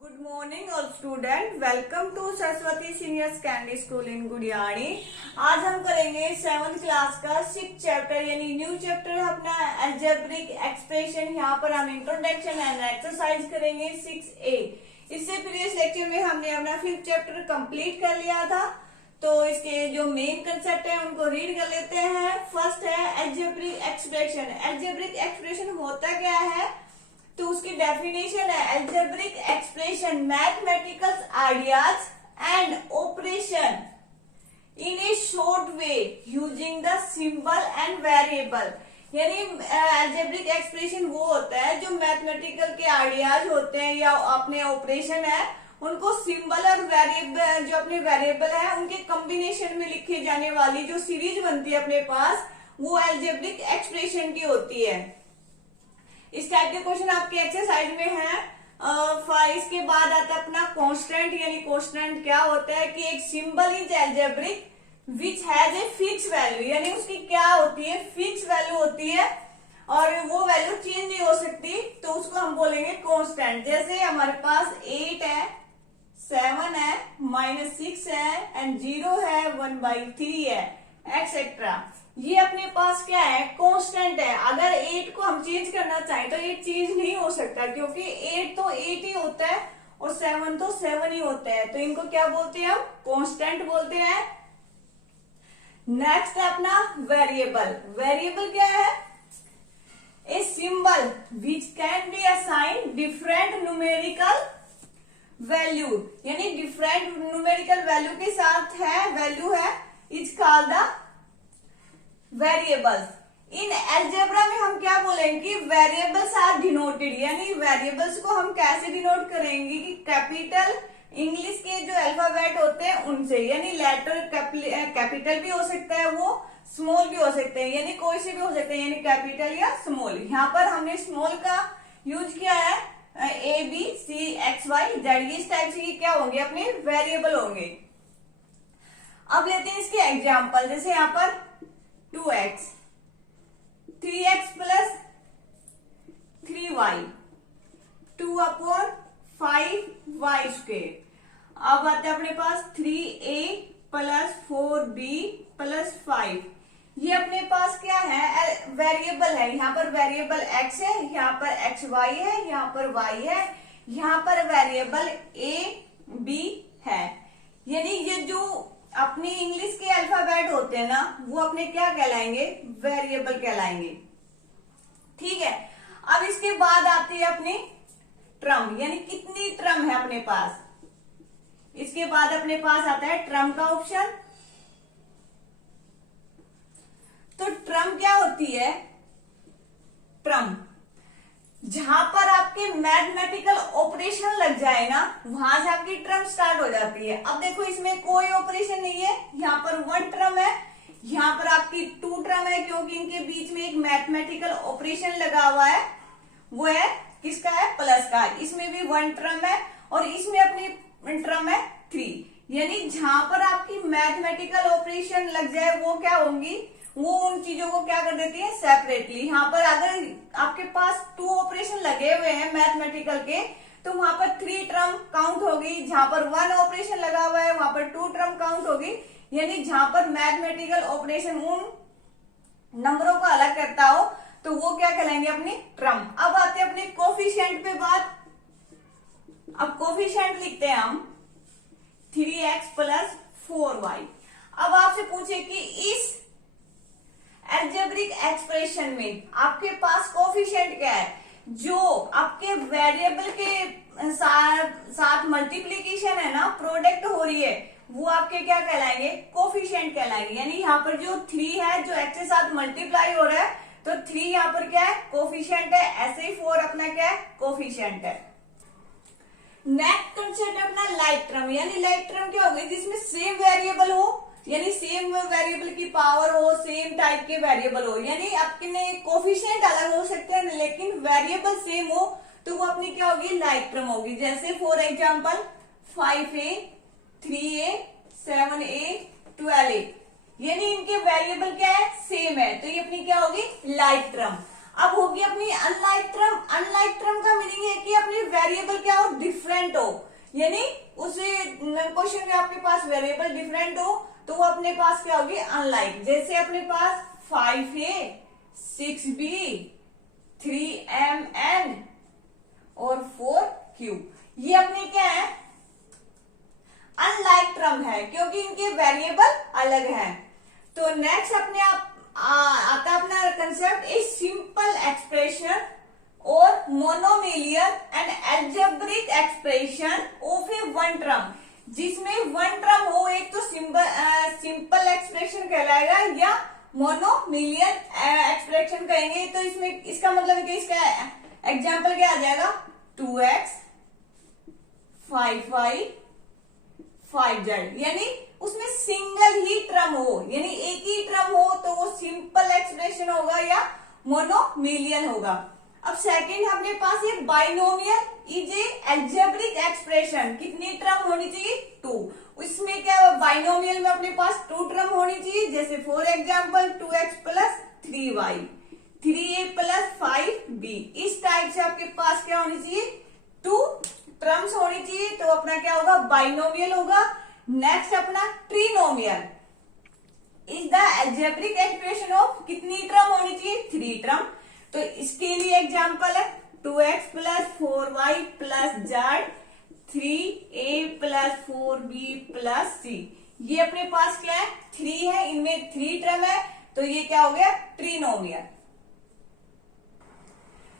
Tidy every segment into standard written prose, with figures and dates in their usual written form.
Good morning all student. Welcome to Saraswati senior secondary school in Gudiyani. आज हम करेंगे 7th class का 6th चैप्टर यानी न्यू चैप्टर अपना अलजेब्रिक एक्सप्रेशन। यहाँ पर हम इंट्रोडक्शन एंड एक्सरसाइज करेंगे 6A। इससे प्रीवियस लेक्चर में हमने अपना 5th चैप्टर कंप्लीट कर लिया था, तो इसके जो मेन कंसेप्ट है उनको रीड कर लेते हैं। फर्स्ट है अलजेब्रिक एक्सप्रेशन। अलजेब्रिक एक्सप्रेशन होता क्या है, तो उसकी डेफिनेशन है algebraic expression mathematical ideas and operation in A short way using the symbol and variable. यानी अलजेब्रिक एक्सप्रेशन वो होता है जो मैथमेटिकल के आइडियाज होते हैं या अपने ऑपरेशन है उनको सिंबल और वेरिएबल जो अपने वेरिएबल है उनके कॉम्बिनेशन में लिखे जाने वाली जो सीरीज बनती है अपने पास, वो अलजेब्रिक एक्सप्रेशन की होती है। इस टाइप के क्वेश्चन आपके एक्सरसाइज में है। इसके बाद आता है अपना कांस्टेंट। यानी कांस्टेंट क्या होता है कि एक symbol is algebraic which has a fix value, यानी उसकी क्या होती है, फिक्स वैल्यू होती है और वो वैल्यू चेंज नहीं हो सकती, तो उसको हम बोलेंगे कांस्टेंट। जैसे हमारे पास 8 है, 7 है, -6 है एंड 0 है, 1/3 है, एक्सेट्रा। ये अपने पास क्या है, कांस्टेंट है। अगर 8 को हम चेंज करना चाहें तो 8 चेंज नहीं हो सकता, क्योंकि 8 तो 8 ही होता है और 7 तो 7 ही होता है, तो इनको क्या बोलते हैं, हम कांस्टेंट बोलते हैं। नेक्स्ट है अपना वेरिएबल। वेरिएबल क्या है, a symbol which can be assign different numerical value, यानी डिफरेंट न्यूमेरिकल वैल्यू के साथ है, वैल्यू है, is called the variables. In algebra में हम क्या बोलेंगे कि वेरिएबल्स आर डिनोटेड, यानी वेरिएबल्स को हम कैसे डिनोट करेंगे कि कैपिटल इंग्लिश के जो अल्फाबेट होते हैं उनसे, यानी लेटर कैपिटल भी हो सकता है, वो स्मॉल भी हो सकते हैं, यानी कोई से भी हो सकते हैं, यानी कैपिटल या स्मॉल। यहाँ पर हमने स्मॉल का यूज किया है, ABCXYZ, इस टाइप से क्या होंगे, अपने वेरिएबल होंगे। अब लेते हैं इसके एग्जाम्पल। जैसे यहाँ पर 2x, 3x plus 3y, 2/5y square. अब आते हैं अपने पास 3a प्लस 4b प्लस 5। ये अपने पास क्या है, वेरिएबल है। यहाँ पर वेरिएबल x है, यहाँ पर xy है, यहाँ पर y है, यहाँ पर वेरिएबल a b है। यानी ये जो अपनी इंग्लिश के अल्फाबेट होते हैं ना, वो अपने क्या कहलाएंगे, वेरिएबल कहलाएंगे। ठीक है। अब इसके बाद आती है अपनी ट्रम, यानी कितनी ट्रम है अपने पास। इसके बाद अपने पास आता है ट्रम का ऑप्शन। तो ट्रम क्या होती है, ट्रम जहां पर आपके मैथमेटिकल ऑपरेशन लग जाए ना, वहां से आपकी ट्रम स्टार्ट हो जाती है। अब देखो इसमें कोई ऑपरेशन नहीं है, यहाँ पर 1 ट्रम है, यहाँ पर आपकी 2 ट्रम है, क्योंकि इनके बीच में एक मैथमेटिकल ऑपरेशन लगा हुआ है, वो है किसका है, प्लस का। इसमें भी 1 ट्रम है और इसमें अपनी ट्रम है 3। यानी जहां पर आपकी मैथमेटिकल ऑपरेशन लग जाए वो क्या होंगी, वो उन चीजों को क्या कर देती है, सेपरेटली। यहाँ पर अगर आपके पास 2 ऑपरेशन लगे हुए हैं मैथमेटिकल के, तो वहां पर 3 ट्रम काउंट होगी। जहां पर 1 ऑपरेशन लगा हुआ है वहां पर 2 ट्रम काउंट होगी। यानी जहां पर मैथमेटिकल ऑपरेशन उन नंबरों को अलग करता हो तो वो क्या कहलाएंगे, अपनी ट्रम। अब आते हैं अपने कोफिशिएंट पे बात। अब कोफिशिएंट लिखते हैं हम 3x प्लस 4y। अब आपसे पूछे कि इस अलजेब्रिक एक्सप्रेशन में आपके पास कोफिशिएंट क्या है, जो आपके वेरिएबल के साथ मल्टीप्लीकेशन है ना, प्रोडक्ट हो रही है, वो आपके क्या कहलाएंगे, कोफिशिएंट कहलाएंगे। यानी यहाँ पर जो 3 है जो x के साथ मल्टीप्लाई हो रहा है, तो 3 यहाँ पर क्या है, कोफिशिएंट है। ऐसे ही 4 अपना क्या है, कोफिशिएंट है। नेक्स्ट कंसेप्ट अपना लाइक ट्रम। यानी लाइक ट्रम क्या होगी, जिसमें सेम वेरिएबल हो, यानी सेम वेरिएबल की पावर हो, सेम टाइप के वेरिएबल हो। यानी आपके कोफिशिएंट अलग हो सकते हैं लेकिन वेरिएबल सेम हो, तो वो अपनी क्या होगी, लाइक ट्रम होगी। जैसे for example 5a, 3a, 7a, 12a, यानी इनके वेरिएबल क्या है, सेम है, तो ये अपनी क्या होगी, लाइक ट्रम। अब होगी अपनी अनलाइक ट्रम। अनलाइक ट्रम का मीनिंग है कि अपनी वेरिएबल क्या हो, डिफरेंट डिफरेंट हो, यानी उस क्वेश्चन में आपके पास वेरिएबल डिफरेंट हो तो वो अपने पास क्या होगी, अनलाइक। जैसे अपने पास 5a 6b 3mn और 4q, ये अपने क्या है, अनलाइक टर्म है क्योंकि इनके वेरिएबल अलग हैं। तो नेक्स्ट अपने आप आता अपना कंसेप्ट ए सिंपल एक्सप्रेशन और monomial and algebraic expression of a one term, जिसमें वन टर्म हो, एक तो सिंपल एक्सप्रेशन कहलाएगा या मोनोमिलियन एक्सप्रेशन कहेंगे। तो इसमें इसका मतलब है कि इसका एग्जाम्पल क्या आ जाएगा, 2x 5y 5z, यानी उसमें सिंगल ही टर्म हो, यानी एक ही टर्म हो तो वो सिंपल एक्सप्रेशन होगा या मोनोमिलियन होगा। अब सेकंड अपने पास ये binomial is a algebraic expression, कितनी टर्म होनी चाहिए, 2। इसमें क्या बाइनोमियल में अपने पास 2 टर्म होनी चाहिए। जैसे for example 2x plus 3y 3a plus 5b, इस टाइप से आपके पास क्या होनी चाहिए, 2 टर्म्स होनी चाहिए, तो अपना क्या होगा, बाइनोमियल होगा। नेक्स्ट अपना trinomial is the algebraic expression of, कितनी टर्म होनी चाहिए, 3 टर्म। तो इसके लिए एग्जांपल है 2x plus 4y plus z 3a plus 4b plus c, ये अपने पास क्या है, 3 है, इनमें 3 टर्म है, तो ये क्या हो गया, ट्रिनोमियल।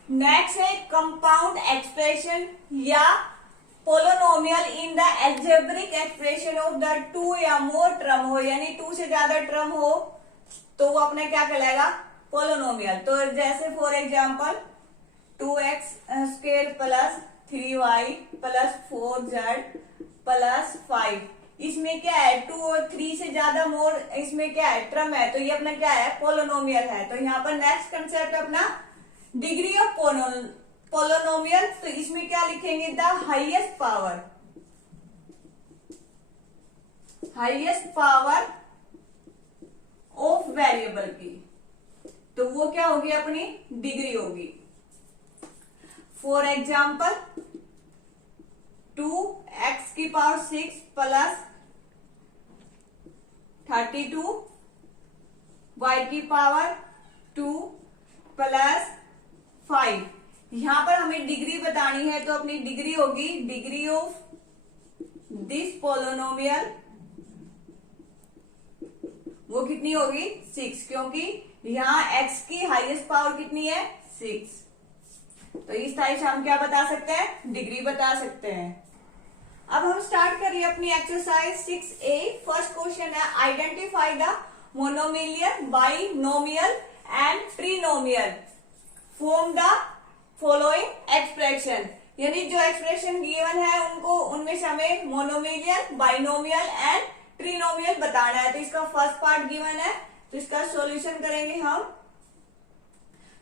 नेक्स्ट है कंपाउंड एक्सप्रेशन या polynomial in the algebraic expression of the 2 या मोर टर्म हो, यानी 2 से ज्यादा टर्म हो तो वो अपने क्या कहलाएगा, पोलोनोमियल। तो जैसे for example 2x square plus 3y plus 4z plus 5, इसमें क्या है, 2 और 3 से ज्यादा मोर, इसमें क्या है, टर्म है, तो ये अपना क्या है, पोलोनोमियल है। तो यहाँ पर नेक्स्ट कंसेप्ट अपना डिग्री ऑफ पोलोनोमियल, तो इसमें क्या लिखेंगे, the highest power of variable की, तो वो क्या होगी, अपनी डिग्री होगी। फॉर एग्जाम्पल 2x की पावर 6 प्लस 32 y की पावर 2 प्लस 5, यहां पर हमें डिग्री बतानी है, तो अपनी डिग्री होगी, डिग्री ऑफ दिस पोलोनोमियल, वो कितनी होगी, 6, क्योंकि यहाँ x की हाईएस्ट पावर कितनी है, 6। तो इस टाइप से हम क्या बता सकते हैं, डिग्री बता सकते हैं। अब हम स्टार्ट करिए अपनी एक्सरसाइज 6a। फर्स्ट क्वेश्चन है, identify the monomial binomial and trinomial form the following expression, यानी जो एक्सप्रेशन गिवन है उनको, उनमें से हमें मोनोमिलियन बाइनोमियल एंड ट्रिनोमियल बताना है। तो इसका फर्स्ट पार्ट गिवन है, तो इसका सॉल्यूशन करेंगे हम।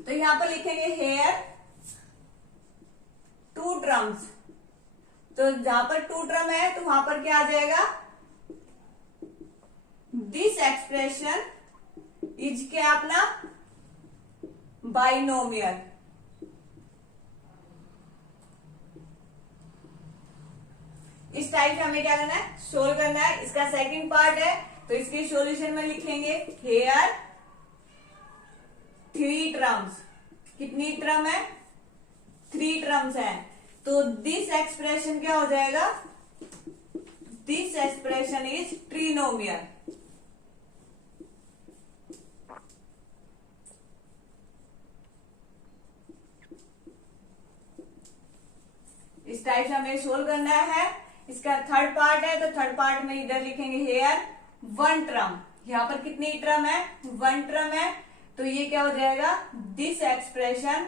तो यहां पर लिखेंगे हेयर 2 टर्म्स, तो जहां पर 2 टर्म है तो वहां पर क्या आ जाएगा, दिस एक्सप्रेशन इज क्या अपना बाइनोमियल। इस टाइप से हमें क्या करना है, सोल्व करना है। इसका सेकंड पार्ट है, तो इसके सॉल्यूशन में लिखेंगे हेयर 3 टर्म्स, कितनी टर्म है, 3 टर्म्स है, तो दिस एक्सप्रेशन क्या हो जाएगा, दिस एक्सप्रेशन इज ट्रिनोमियल। इस टाइप से हमें सोल्व करना है। इसका थर्ड पार्ट है, तो थर्ड पार्ट में इधर लिखेंगे हेयर 1 टर्म, यहां पर कितनी टर्म है, 1 टर्म है, तो ये क्या हो जाएगा, दिस एक्सप्रेशन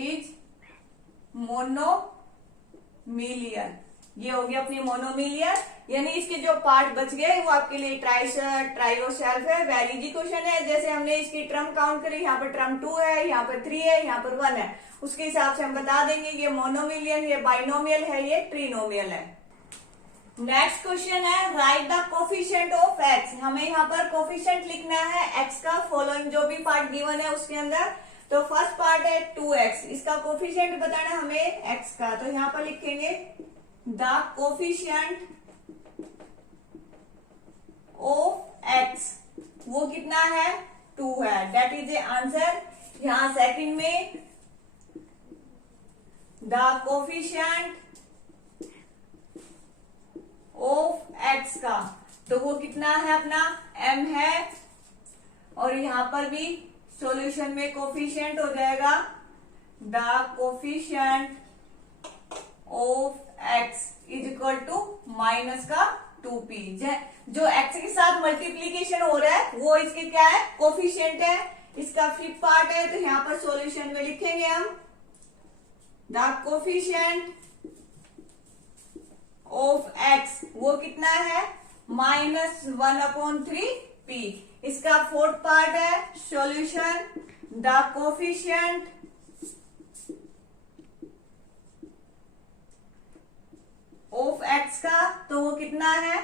इज मोनोमिलियन, ये हो गया अपनी मोनोमिलियन। यानी इसके जो पार्ट बच गए वो आपके लिए ट्राइओसेल्फ है, वेरी इजी क्वेश्चन है। जैसे हमने इसकी टर्म काउंट करी, यहाँ पर टर्म 2 है, यहाँ पर 3 है, यहाँ पर 1 है, उसके हिसाब से हम बता देंगे ये मोनोमिलियन, ये बाइनोमियल है, ये ट्रिनोमियल है। नेक्स्ट क्वेश्चन है, right the coefficient of x. हमें यहाँ पर कोफिशिएंट लिखना है एक्स का, फॉलोइंग जो भी पार्ट गिवन है उसके अंदर। तो फर्स्ट पार्ट है 2x, इसका कोफिशिएंट बताना हमें x का, तो यहां पर लिखेंगे द कोफिशिएंट ऑफ x, वो कितना है 2 है, दैट इज ए आंसर। यहां सेकंड में द कोफिशिएंट ऑफ x का, तो वो कितना है अपना m है, और यहां पर भी सॉल्यूशन में कोफिशिएंट हो जाएगा the coefficient of x is equal to minus का 2p। जो x के साथ मल्टीप्लीकेशन हो रहा है वो इसके क्या है कोफिशिएंट है, इसका फ्लिप पार्ट है, तो यहां पर सॉल्यूशन में लिखेंगे हम द कोफिशिएंट ऑफ x, वो कितना है -1/3p। इसका फोर्थ पार्ट है solution the coefficient of x का, तो वो कितना है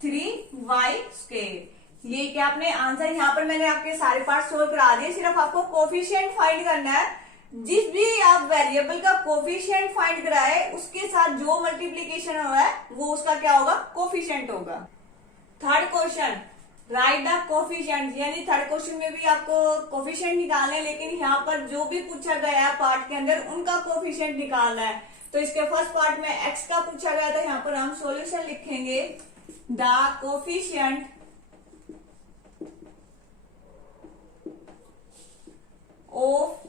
3y²। ये क्या आपने आंसर, यहां पर मैंने आपके सारे पार्ट सोल्व करा दिए, सिर्फ आपको कोफिशिएंट फाइंड करना है। जिस भी आप वेरिएबल का कोफिशिएंट फाइंड कराए उसके साथ जो मल्टीप्लीकेशन हो रहा है वो उसका क्या होगा कोफिशिएंट होगा। Third question, right the coefficient, यानी थर्ड क्वेश्चन में भी आपको कोफिशिएंट निकालने, लेकिन यहाँ पर जो भी पूछा गया है पार्ट के अंदर उनका कोफिशिएंट निकालना है। तो इसके फर्स्ट पार्ट में x का पूछा गया, तो यहाँ पर हम सॉल्यूशन लिखेंगे द कोफिशिएंट ऑफ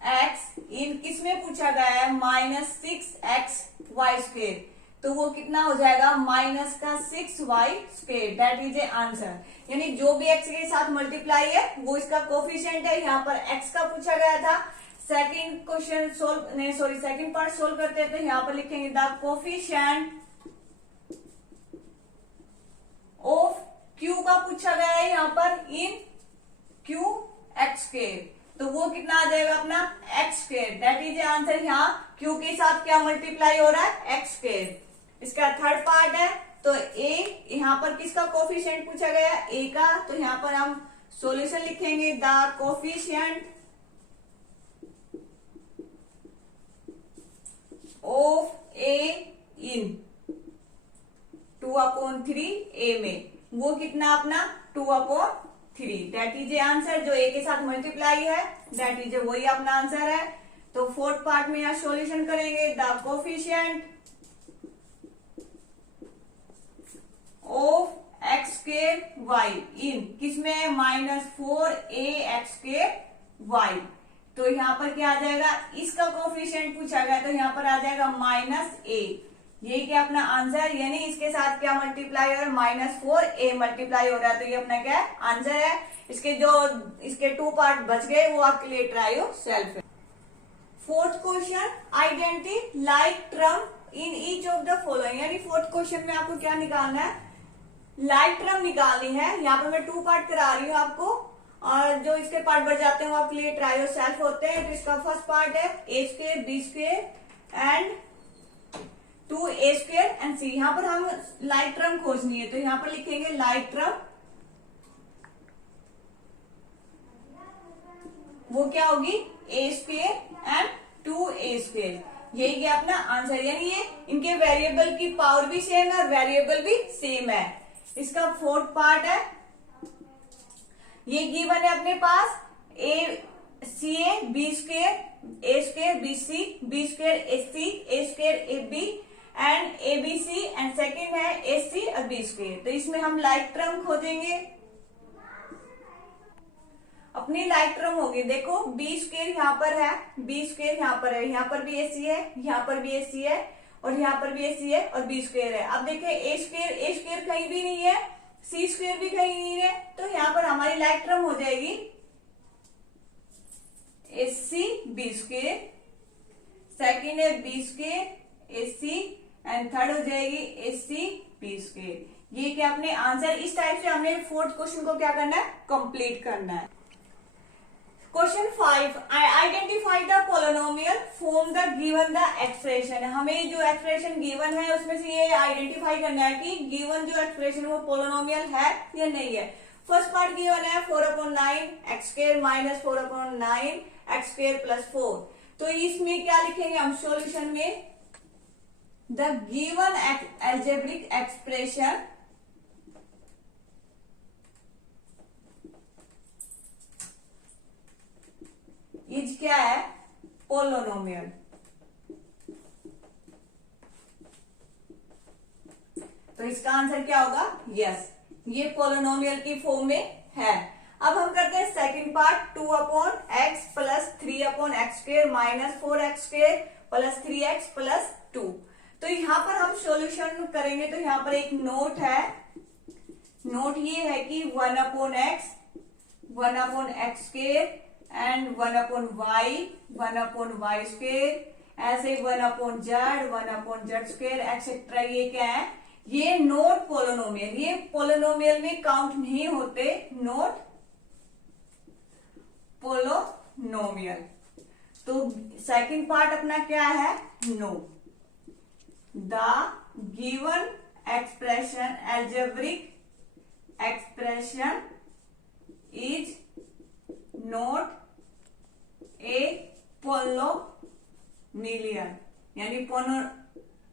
x इन किसमें पूछा गया है -6xy², तो वो कितना हो जाएगा -6y², that is a answer. यानी जो भी x के साथ मल्टीप्लाई है वो इसका कोफिशिएंट है। यहाँ पर x का पूछा गया था। सेकंड क्वेश्चन सोल्व नहीं सॉरी सेकंड पार्ट सोल्व करते हैं, तो यहाँ पर लिखेंगे द कोफिशिएंट ऑफ q का पूछा गया है यहाँ पर इन qx², तो वो कितना आ जाएगा अपना x², दैट इज आंसर। यहाँ q के साथ क्या मल्टीप्लाई हो रहा है x²। इसका थर्ड पार्ट है, तो a यहाँ पर किसका कोफिशिएंट पूछा गया है a का, तो यहाँ पर हम सॉल्यूशन लिखेंगे द कोफिशिएंट ऑफ a इन 2/3 में, वो कितना अपना 2/3, दैट इज आंसर। जो a के साथ मल्टीप्लाई है दैट इज वही अपना आंसर है। तो फोर्थ पार्ट में यहां सॉल्यूशन करेंगे द कोफिशिएंट ऑफ x²y इन किसमें -4ax²y, तो यहाँ पर क्या आ जाएगा, इसका कोफिशिएंट पूछा गया, तो यहाँ पर आ जाएगा -a। यही क्या अपना आंसर, यानी इसके साथ क्या मल्टीप्लाई हो रहा है -4a मल्टीप्लाई हो रहा है, तो ये अपना क्या है आंसर है। इसके 2 पार्ट बच गए, वो आपके लिए ट्राई हो सेल्फ है। Fourth question, identity like term in each of the following, यानी फोर्थ क्वेश्चन में आपको क्या निकालना है, लाइक टर्म निकालनी है। यहाँ पर मैं 2 पार्ट करा रही हूँ आपको, और जो इसके पार्ट बढ़ जाते हैं वो आपके लिए ट्राई और सेल्फ होते हैं। तो इसका फर्स्ट पार्ट है a² b² and 2a² and c। यहाँ पर हम लाइक टर्म खोजनी है, तो यहाँ पर लिखेंगे लाइक टर्म, वो क्या होगी a² एंड 2a²। यही क्या अपना आंसर, यानी ये इनके वेरिएबल की पावर भी सेम है और वेरिएबल भी सेम है। इसका फोर्थ पार्ट है, ये गिवन है अपने पास a/c(a) b² a² bc b² ac a² ab and abc and second है ac और b²। तो इसमें हम लाइक टर्म खोजेंगे, अपनी लाइक टर्म होगी। देखो b² यहाँ पर है, b² यहाँ पर है, यहाँ पर भी ac है, यहाँ पर भी ac है, और यहाँ पर भी ac है और b² है। अब देखिए a² कहीं भी नहीं है, c² भी कहीं नहीं है, तो यहाँ पर हमारी लाइक टर्म हो जाएगी ac b², सेकेंड है b² ac एंड थर्ड हो जाएगी ac b²। ये क्या अपने आंसर, इस टाइप से हमने फोर्थ क्वेश्चन को क्या करना है कंप्लीट करना है। Question 5, identify the polynomial from the given the expression. हमें जो एक्सप्रेशन गिवन है उसमें से ये आइडेंटिफाई करना है कि गिवन जो एक्सप्रेशन वो पोलिनोमियल है या नहीं है। फर्स्ट पार्ट गिवन है 4/9 x² -4/9 एक्स स्क्वायर प्लस 4। तो इसमें क्या लिखेंगे हम सॉल्यूशन में, the given algebraic expression is क्या है, पोलोनोमियल। तो इसका आंसर क्या होगा, यस, ये पोलोनोमियल की फॉर्म में है। अब हम करते हैं second part, 2/x plus 3/x square minus 4x square plus 3x plus 2। तो यहां पर हम सॉल्यूशन करेंगे तो यहां पर एक नोट है, नोट ये है कि 1/x 1/x square and 1/y 1/y square, ऐसे 1/z 1/z स्क्वायर एक्सेट्रा, ये क्या है, ये नोट पोलोनोमियल, ये पोलोनोमियल में काउंट नहीं होते, नोट पोलोनोमियल। तो सेकंड पार्ट अपना क्या है, no, the given expression algebraic expression is not a polynomial, यानी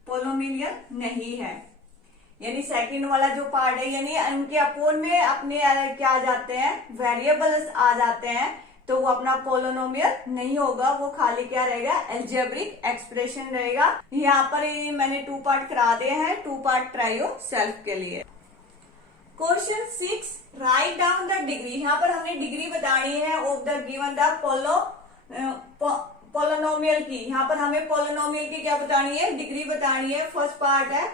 पोलोमियल नहीं है। यानी सेकंड वाला जो पार्ट है, यानी उनके अपोन में अपने क्या आ जाते हैं, वेरिएबल्स आ जाते हैं, तो वो अपना पोलोनोमियल नहीं होगा, वो खाली क्या रहेगा, अलजेब्रिक एक्सप्रेशन रहेगा। यहाँ पर मैंने 2 पार्ट करा दिए हैं, 2 पार्ट ट्राई हो सेल्फ के लिए। Question 6, write down the degree. यहाँ पर हमने डिग्री बतानी है of the given the polynomial की। यहाँ पर हमें पोलोनोमियल की क्या बतानी है, डिग्री बतानी है। फर्स्ट पार्ट है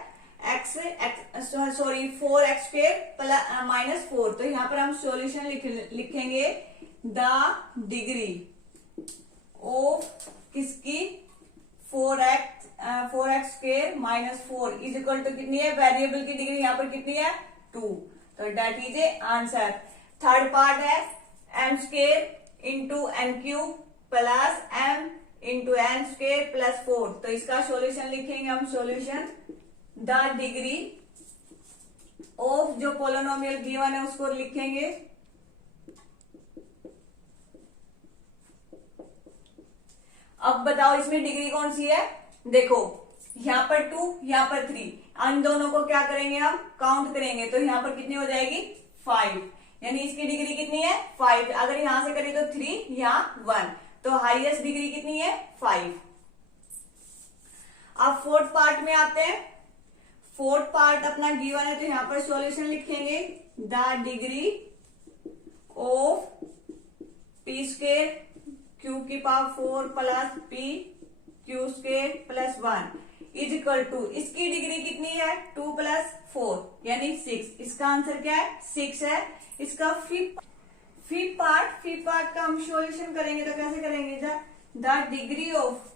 four x square plus minus 4। तो यहाँ पर हम सॉल्यूशन लिखेंगे, द डिग्री ऑफ किसकी, 4x square minus 4 is equal to कितनी है, वेरिएबल की डिग्री यहाँ पर कितनी है, 2। तो that is a answer. Third part है m square into N cube plus m into N square plus 4। तो इसका सॉल्यूशन लिखेंगे हम, सॉल्यूशन द डिग्री ऑफ जो पोलोनोमियल गिवन है उसको लिखेंगे, अब बताओ इसमें डिग्री कौन सी है, देखो यहाँ पर 2 यहाँ पर 3, इन दोनों को क्या करेंगे हम, काउंट करेंगे। तो यहाँ पर कितनी हो जाएगी, 5, यानी इसकी डिग्री कितनी है, 5। अगर यहां से करें तो 3, यहाँ 1, तो हाईएस्ट डिग्री कितनी है, 5। अब फोर्थ पार्ट में आते हैं। फोर्थ पार्ट अपना गिवन है, तो यहाँ पर सॉल्यूशन लिखेंगे, the degree of p square q की power 4 plus p q square plus 1 is equal to, इसकी डिग्री कितनी है, 2 प्लस 4 यानी 6। इसका आंसर क्या है, 6 है। इसका फिफ्थ पार्ट का हम सॉल्यूशन करेंगे, तो कैसे करेंगे, द डिग्री ऑफ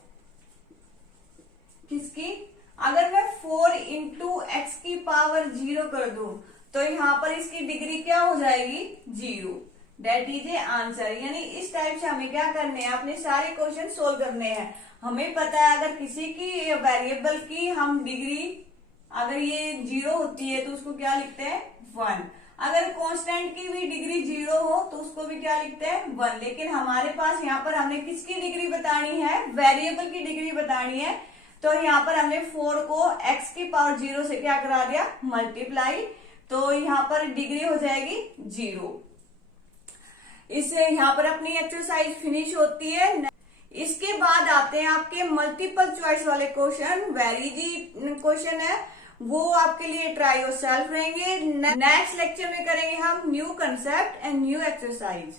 किसकी, अगर मैं 4 इंटू एक्स की पावर 0 कर दूं तो यहां पर इसकी डिग्री क्या हो जाएगी, 0। That is a answer. यानी इस टाइप से हमें क्या करने हैं, अपने सारे क्वेश्चन सोल्व करने हैं। हमें पता है अगर किसी की वेरिएबल की हम डिग्री अगर ये 0 होती है तो उसको क्या लिखते हैं, 1। अगर कांस्टेंट की भी डिग्री 0 हो तो उसको भी क्या लिखते हैं, 1। लेकिन हमारे पास यहाँ पर हमने किसकी डिग्री बतानी है, वेरिएबल की डिग्री बतानी है। तो यहाँ पर हमने 4 को x की पावर 0 से क्या करा दिया, मल्टीप्लाई, तो यहाँ पर डिग्री हो जाएगी 0। इससे यहाँ पर अपनी एक्सरसाइज फिनिश होती है। इसके बाद आते हैं आपके मल्टीपल चॉइस वाले क्वेश्चन, वेरी इजी क्वेश्चन है, वो आपके लिए ट्राई योर सेल्फ रहेंगे। नेक्स्ट लेक्चर में करेंगे हम new concept and new exercise.